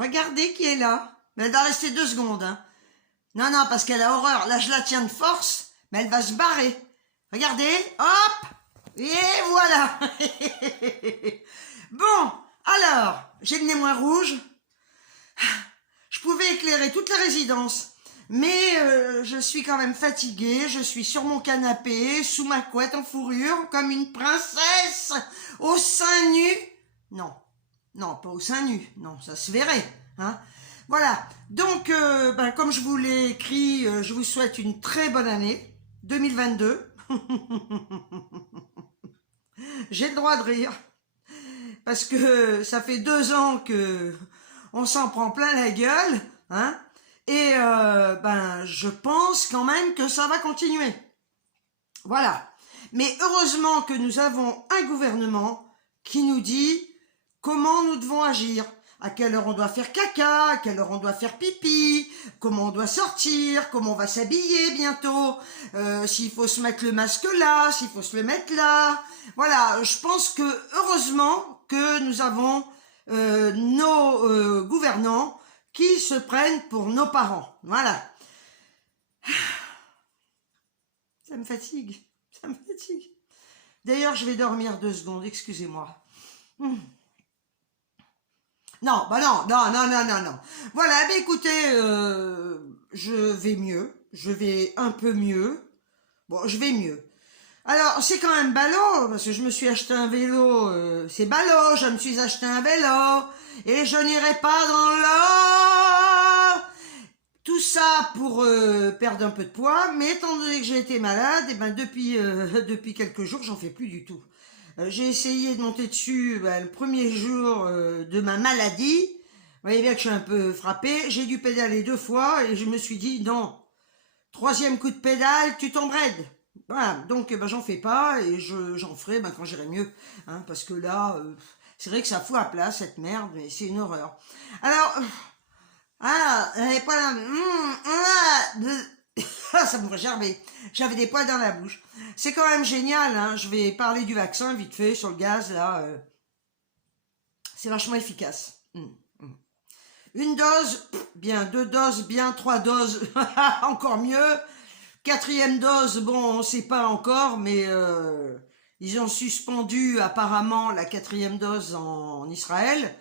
regardez qui est là. Mais elle va rester 2 secondes, hein. Non, non, parce qu'elle a horreur. Là, je la tiens de force, mais elle va se barrer. Regardez, hop, et voilà. Bon, alors, j'ai le nez moins rouge. Je pouvais éclairer toute la résidence, mais je suis quand même fatiguée. Je suis sur mon canapé, sous ma couette en fourrure, comme une princesse, au sein nu. Non, non, pas au sein nu. Non, ça se verrait, hein. Voilà, donc comme je vous l'ai écrit, je vous souhaite une très bonne année 2022. J'ai le droit de rire, parce que ça fait 2 ans que on s'en prend plein la gueule, hein, et je pense quand même que ça va continuer. Voilà, mais heureusement que nous avons un gouvernement qui nous dit comment nous devons agir. À quelle heure on doit faire caca, à quelle heure on doit faire pipi, comment on doit sortir, comment on va s'habiller bientôt, s'il faut se mettre le masque là, s'il faut se le mettre là. Voilà, je pense que heureusement que nous avons nos gouvernants qui se prennent pour nos parents. Voilà. Ça me fatigue, ça me fatigue. D'ailleurs, je vais dormir 2 secondes, excusez-moi. Non, bah non, non, non, non, non, non. Voilà, bah écoutez, je vais mieux, je vais un peu mieux. Bon, je vais mieux. Alors, c'est quand même ballot, parce que je me suis acheté un vélo, c'est ballot, je me suis acheté un vélo, et je n'irai pas dans l'eau. Tout ça pour perdre un peu de poids, mais étant donné que j'ai été malade, et depuis quelques jours, j'en fais plus du tout. J'ai essayé de monter dessus le premier jour de ma maladie. Vous voyez bien que je suis un peu frappée. J'ai dû pédaler 2 fois et je me suis dit non. 3e coup de pédale, tu tombes raide. Voilà, donc j'en fais pas et j'en ferai quand j'irai mieux. Hein, parce que là, c'est vrai que ça fout à plat cette merde, mais c'est une horreur. Alors, j'avais pas la... ça me gerber. J'avais des poils dans la bouche. C'est quand même génial, hein. Je vais parler du vaccin vite fait sur le gaz, là. C'est vachement efficace. Une dose, bien. 2 doses, bien. 3 doses, encore mieux. 4e dose, bon, on sait pas encore, mais ils ont suspendu apparemment la 4e dose en Israël.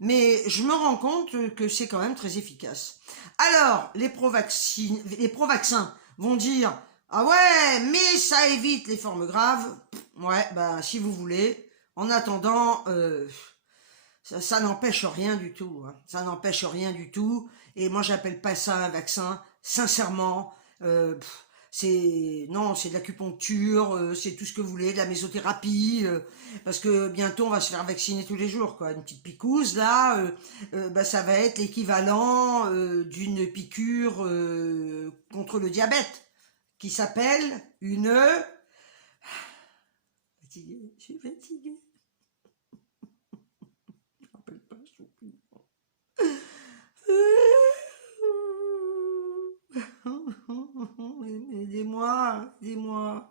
Mais je me rends compte que c'est quand même très efficace. Alors, les pro-vaccins vont dire « Ah ouais, mais ça évite les formes graves. » Ouais, si vous voulez. En attendant, ça n'empêche rien du tout. Hein. Ça n'empêche rien du tout. Et moi, j'appelle pas ça un vaccin. Sincèrement, c'est de l'acupuncture, c'est tout ce que vous voulez, de la mésothérapie, parce que bientôt on va se faire vacciner tous les jours, quoi. Une petite picouse là, ça va être l'équivalent d'une piqûre contre le diabète, qui s'appelle une... Fatiguée, je suis fatiguée. Je me rappelle pas, je suis plus... Aidez-moi, aidez-moi.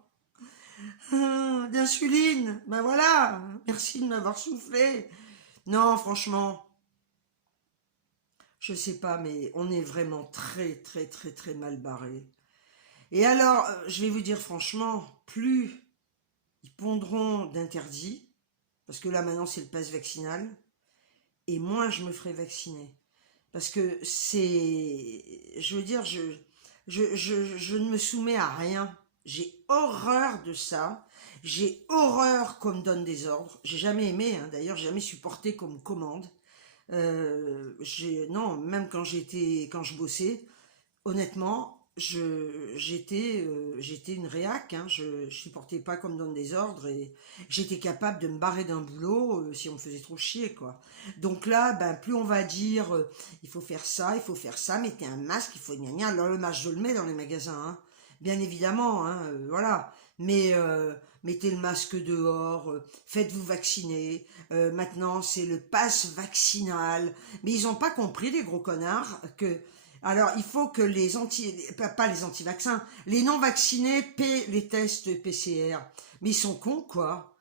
D'insuline, voilà, merci de m'avoir soufflé. Non, franchement, je sais pas, mais on est vraiment très, très, très, très mal barré. Et alors, je vais vous dire franchement, plus ils pondront d'interdits, parce que là maintenant c'est le pass vaccinal, et moins je me ferai vacciner. Parce que c'est, je veux dire, je ne me soumets à rien. J'ai horreur de ça. J'ai horreur qu'on me donne des ordres. J'ai jamais aimé, hein, d'ailleurs, j'ai jamais supporté qu'on me commande. Non, même quand je bossais, honnêtement, j'étais une réac, hein, je supportais pas qu'on me donne des ordres et j'étais capable de me barrer d'un boulot si on me faisait trop chier, quoi. Donc là, plus on va dire il faut faire ça, mettez un masque, il faut gna gna. Alors le masque, je le mets dans les magasins, hein, bien évidemment, hein, voilà. Mais mettez le masque dehors, faites-vous vacciner. Maintenant, c'est le pass vaccinal. Mais ils n'ont pas compris, les gros connards, que... Alors, il faut que pas les anti-vaccins, les non-vaccinés paient les tests PCR. Mais ils sont cons, quoi.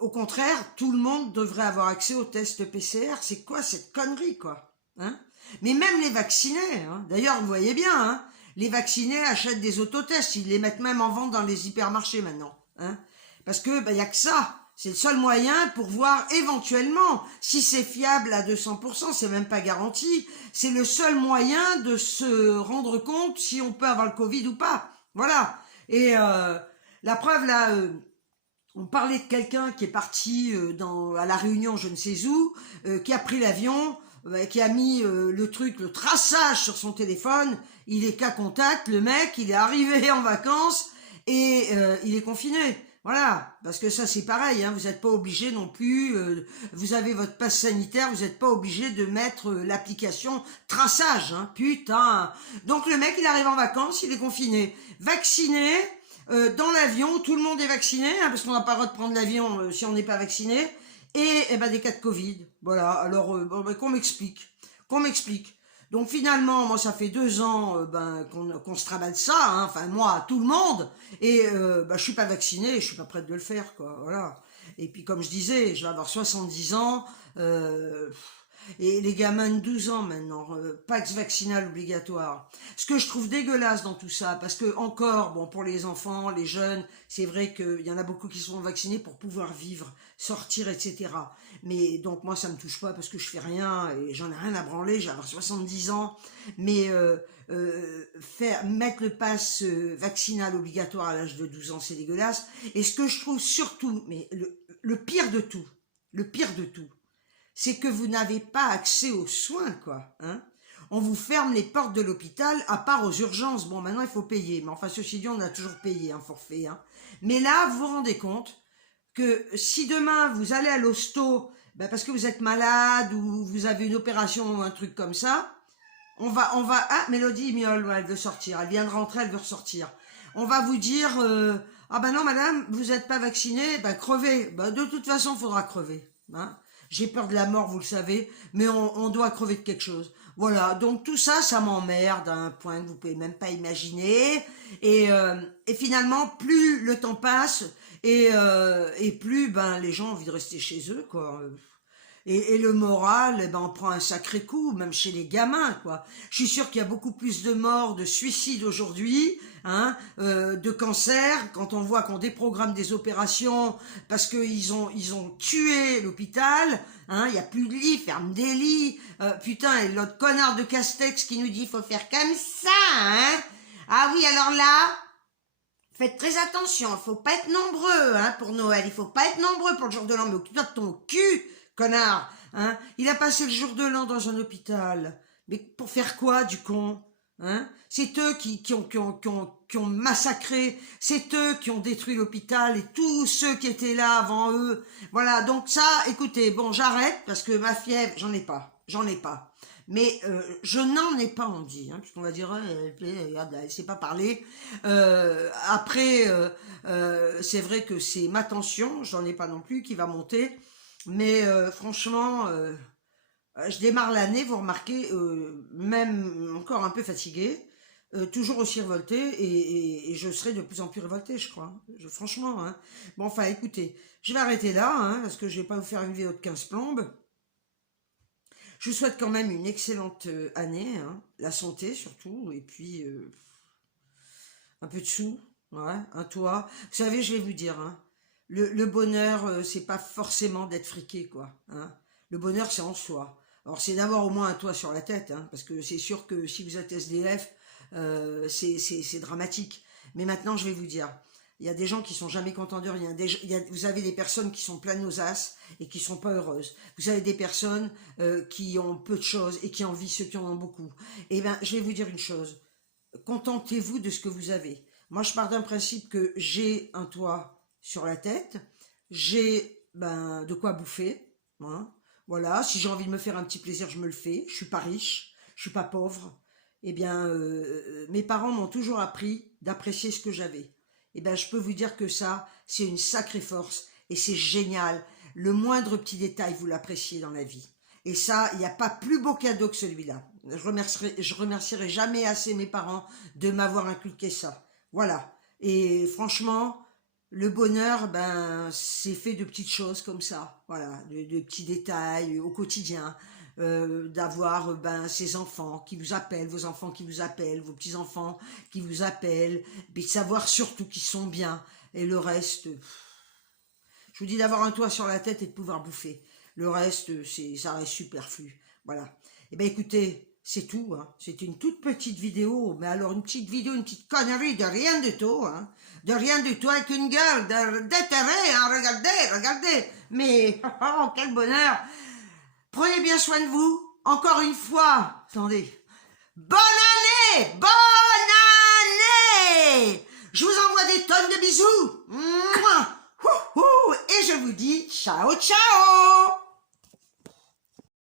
au contraire, tout le monde devrait avoir accès au test PCR. C'est quoi cette connerie, quoi, hein? Mais même les vaccinés, hein, d'ailleurs, vous voyez bien, hein, les vaccinés achètent des autotests, ils les mettent même en vente dans les hypermarchés maintenant, hein, parce que y a que ça. C'est le seul moyen pour voir éventuellement si c'est fiable à 200%, c'est même pas garanti. C'est le seul moyen de se rendre compte si on peut avoir le Covid ou pas. Voilà. Et la preuve là, on parlait de quelqu'un qui est parti à la Réunion, je ne sais où, qui a pris l'avion, qui a mis le traçage sur son téléphone. Il est cas contact, le mec, il est arrivé en vacances et il est confiné. Voilà, parce que ça c'est pareil, hein, vous n'êtes pas obligé non plus, vous avez votre passe sanitaire, vous n'êtes pas obligé de mettre l'application traçage, hein, putain. Donc le mec il arrive en vacances, il est confiné, vacciné, dans l'avion, tout le monde est vacciné, hein, parce qu'on n'a pas le droit de prendre l'avion si on n'est pas vacciné, et des cas de Covid. Voilà, alors qu'on m'explique, qu'on m'explique. Donc finalement, moi ça fait 2 ans qu'on se travaille de ça, hein, enfin moi, tout le monde, et je suis pas vacciné, je suis pas prête de le faire, quoi, voilà. Et puis comme je disais, je vais avoir 70 ans, et les gamins de 12 ans maintenant, pax vaccinal obligatoire. Ce que je trouve dégueulasse dans tout ça, parce que encore, bon, pour les enfants, les jeunes, c'est vrai qu'il y en a beaucoup qui sont vaccinés pour pouvoir vivre, sortir, etc. Mais donc moi ça me touche pas parce que je fais rien et j'en ai rien à branler, j'ai avoir 70 ans. Mais mettre le pass vaccinal obligatoire à l'âge de 12 ans, c'est dégueulasse. Et ce que je trouve surtout, mais le pire de tout, c'est que vous n'avez pas accès aux soins, quoi, hein. On vous ferme les portes de l'hôpital, à part aux urgences. Bon, maintenant, il faut payer. Mais enfin, ceci dit, on a toujours payé un forfait, hein. Mais là, vous vous rendez compte que si demain, vous allez à l'hosto, parce que vous êtes malade ou vous avez une opération ou un truc comme ça, ah, Mélodie miaule, ouais, elle veut sortir. Elle vient de rentrer, elle veut ressortir. On va vous dire, ah non, madame, vous n'êtes pas vaccinée, crevez. De toute façon, il faudra crever, hein. J'ai peur de la mort, vous le savez, mais on doit crever de quelque chose. Voilà, donc tout ça, ça m'emmerde à un point que vous pouvez même pas imaginer. Et finalement, plus le temps passe, et plus les gens ont envie de rester chez eux, quoi. Et le moral, on prend un sacré coup, même chez les gamins, quoi. Je suis sûre qu'il y a beaucoup plus de morts, de suicides aujourd'hui, hein, de cancer, quand on voit qu'on déprogramme des opérations parce qu'ils ont tué l'hôpital, hein, il n'y a plus de lits, ferme des lits, putain, et l'autre connard de Castex qui nous dit faut faire comme ça, hein. Ah oui, alors là, faites très attention, il faut pas être nombreux, hein, pour Noël, il faut pas être nombreux pour le jour de l'an, mais occupe-toi de ton cul, connard, hein. Il a passé le jour de l'an dans un hôpital. Mais pour faire quoi, du con, hein? C'est eux qui ont massacré, c'est eux qui ont détruit l'hôpital et tous ceux qui étaient là avant eux. Voilà, donc ça, écoutez, bon, j'arrête parce que ma fièvre, j'en ai pas. Mais je n'en ai pas, on dit, hein, puisqu'on va dire, regarde, elle sait pas parler. Après, c'est vrai que c'est ma tension, j'en ai pas non plus, qui va monter. Mais franchement, je démarre l'année, vous remarquez, même encore un peu fatiguée, toujours aussi révoltée, et je serai de plus en plus révoltée, je crois. Franchement, hein. Bon, enfin, écoutez, je vais arrêter là, hein, parce que je vais pas vous faire une vidéo de 15 plombes. Je vous souhaite quand même une excellente année, hein, la santé surtout, et puis un peu de sous, ouais, un toit. Vous savez, je vais vous dire, hein, le bonheur, c'est pas forcément d'être friqué, quoi, hein. Le bonheur, c'est en soi. Alors, c'est d'avoir au moins un toit sur la tête, hein, parce que c'est sûr que si vous êtes SDF, c'est dramatique. Mais maintenant, je vais vous dire, il y a des gens qui sont jamais contents de rien. Vous avez des personnes qui sont pleines aux as et qui sont pas heureuses. Vous avez des personnes qui ont peu de choses et qui envient ceux qui en ont beaucoup. Eh bien, je vais vous dire une chose. Contentez-vous de ce que vous avez. Moi, je pars d'un principe que j'ai un toit sur la tête, j'ai de quoi bouffer, hein. Voilà, si j'ai envie de me faire un petit plaisir, je me le fais. Je suis pas riche, je suis pas pauvre. Eh bien, mes parents m'ont toujours appris d'apprécier ce que j'avais. Eh bien, je peux vous dire que ça, c'est une sacrée force et c'est génial. Le moindre petit détail, vous l'appréciez dans la vie. Et ça, il n'y a pas plus beau cadeau que celui-là. Je remercierai jamais assez mes parents de m'avoir inculqué ça. Voilà. Et franchement, Le bonheur, ben, c'est fait de petites choses comme ça, voilà, de petits détails au quotidien, d'avoir ben ses enfants qui vous appellent, vos enfants qui vous appellent, vos petits enfants qui vous appellent, puis de savoir surtout qu'ils sont bien. Et le reste, je vous dis d'avoir un toit sur la tête et de pouvoir bouffer. Le reste, ça reste superflu. Voilà. Eh bien, écoutez, c'est tout. Hein. C'est une toute petite vidéo, mais alors une petite vidéo, une petite connerie de rien du tout. Hein. De rien du tout, avec une gueule d'intérêt. Hein. Regardez, regardez. Mais, oh, quel bonheur. Prenez bien soin de vous. Encore une fois. Attendez. Bonne année! Bonne année! Je vous envoie des tonnes de bisous. Mouah. Et je vous dis ciao ciao.